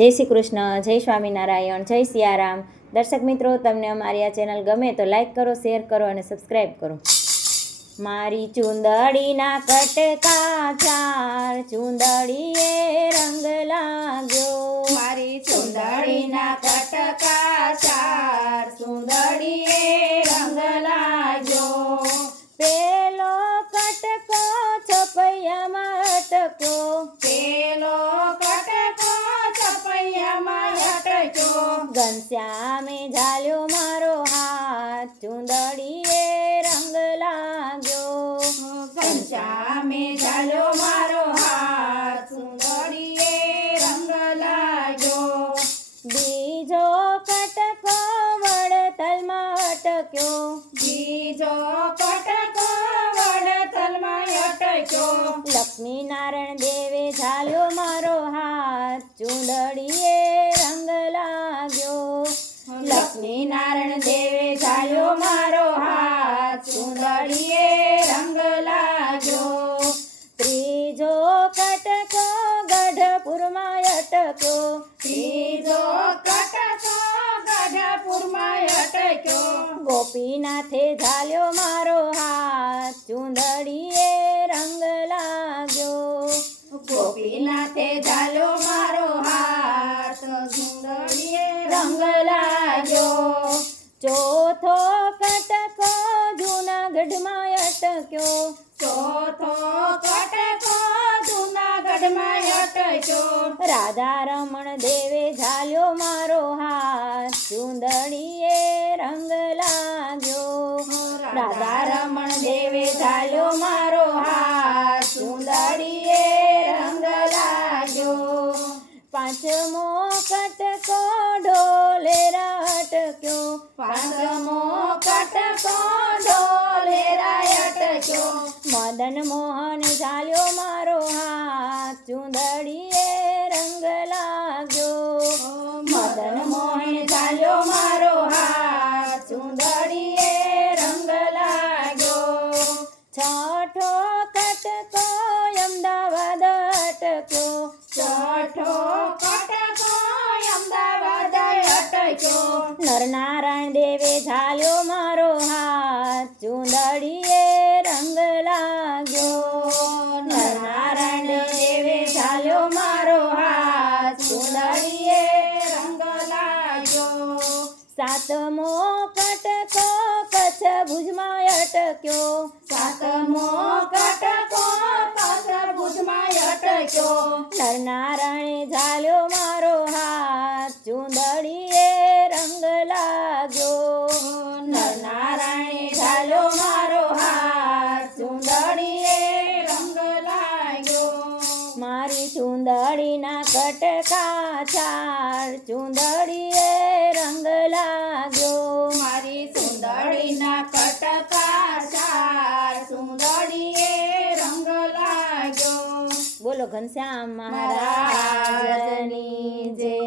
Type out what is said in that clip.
જય શ્રી કૃષ્ણ, જય સ્વામિનારાયણ, જય સિયારામ। દર્શક મિત્રો, તમને અમારી આ ચેનલ ગમે તો લાઈક કરો, શેર કરો અને સબસ્ક્રાઈબ કરો। મારી ચુંદડીના કટકા ચાર, ચુંદડીએ રંગ લાગ્યો। મારી ચુંદડીના કટકા ચાર, ચુંદડીએ રંગ લાગ્યો। પેલો કટકો છપૈયામાં અટક્યો, પેલો કટકો છપૈયામાં અટક્યો। ઘનશ્યામે ઝાલ્યો મારો હાથ, ચુંદડીએ રંગ લાગ્યો। ઘનશ્યામે ઝાલ્યો મારો હાથ, ચુંદડીએ રંગ લાગ્યો। બીજો કટકો વડતલમાં અટક્યો, બીજો કટકો વડતલમાં અટક્યો। લક્ષ્મીનારાયણ દેવે ઝાલ્યો મારો હાથ, ચુંદડીએ રંગ લાગ્યો। લક્ષ્મીનારાયણ દેવે ઝાલ્યો મારો હાથ, ચુંદડીએ રંગ લાગ્યો। ત્રીજો કટકો ગઢપુરમાં અટક્યો, ત્રીજો કટકો ગઢપુરમાં અટક્યો। ગોપીનાથે ઝાલ્યો મારો હાથ, ચુંદડીએ રંગ લાગ્યો। ગોપીનાથે ઝાલ્યો મારો હાથ, ચુંદડીએ રંગ લાગ્યો। ચોથો કટકો જૂનાગઢમાં અટક્યો, ચોથો કટકો જૂનાગઢમાં અટક્યો। રાધા રમણ દેવે ઝાલ્યો મારો હાથ, ચુંદડીએ રંગ લાગ્યો। રાધા રમણ દેવે ઝાલ્યો મારો હાથ, ચુંદડીએ રંગ લાગ્યો। પાંચમો કટકો ઢોલેરા અટક્યો, પાંચમો કટકો ઢોલેરા અટક્યો। મદન મોહન ઝાલ્યો મારો હાથ, ચુંદડીએ રંગ લાગ્યો। મદન મોહન ઝાલ્યો મારો હાથ, ચુંદડીએ રંગ લાગ્યો। છઠ્ઠો કટકો અમદાવાદ અટક્યો, છઠ્ઠો કટકો અમદાવાદ અટક્યો। નરનારાયણ દેવે ઝાલ્યો મારો હાથ, ચુંદડીએ રંગ લાગ્યો। નરનારાયણ દેવે ઝાલ્યો મારો હાથ, ચુંદડીએ રંગ લાગ્યો। સાતમો કટકો કચ્છ ભુજમાં અટક્યો, સાતમો કટકો કચ્છ ભુજમાં અટક્યો। નરનારાયણે ઝાલ્યો મારો હાથ, ચુંદડીએ રંગ લાગ્યો। નરનારાયણે ઝાલ્યો મારો હાથ, ચુંદડીએ રંગ લાગ્યો। મારી ચુંદડીના કટકા ચાર, ચુંદડીએ રંગ લાગ્યો। મારી ચુંદડીના કટકા ચાર, ચુંદડીએ રંગ લાગ્યો। બોલો ઘનશ્યામ મહારાજની જય।